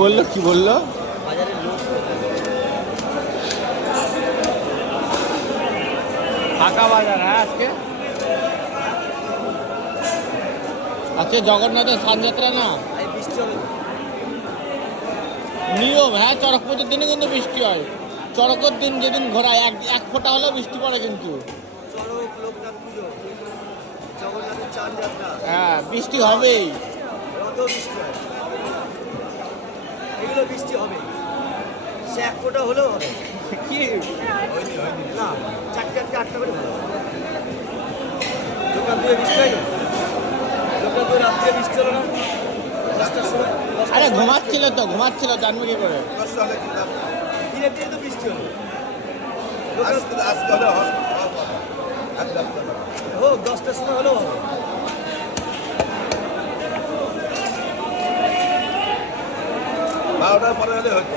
বললো কি বললো? বাজারে লোক ফাঁকা বাজার। হ্যাঁ, আজকে আজকে জগন্নাথের স্নানযাত্রা না, এই বৃষ্টি হবে তো। নিয়ম। হ্যাঁ, চড়ক পুজোর দিনে কিন্তু বৃষ্টি হয়। চড়কের দিন যেদিন ঘোরায় এক ফোঁটা হলেও বৃষ্টি পড়ে কিন্তু। চড়ক লোকনাথ পুজো জগন্নাথের চাঁদ যাত্রা হ্যাঁ, বৃষ্টি হবেই। রথ বৃষ্টি হয়, এগুলো বৃষ্টি হবে, সে এক ফোঁটা হলেও হবে কি না, 4টা 8টা করে ভালো লোকনাথ পুজো বৃষ্টি হয়নি, লোকনাথ পুজো রাত্রে বৃষ্টি হলো না 10টার সময়। আরে ঘুমাচ্ছিল জানবে কি করে? দিনের দিনে তো বৃষ্টি হলো, হোক 10টার সময় হলেও হবে। 12টার পরে হলে হয়তো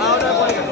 12টার পরে কেন?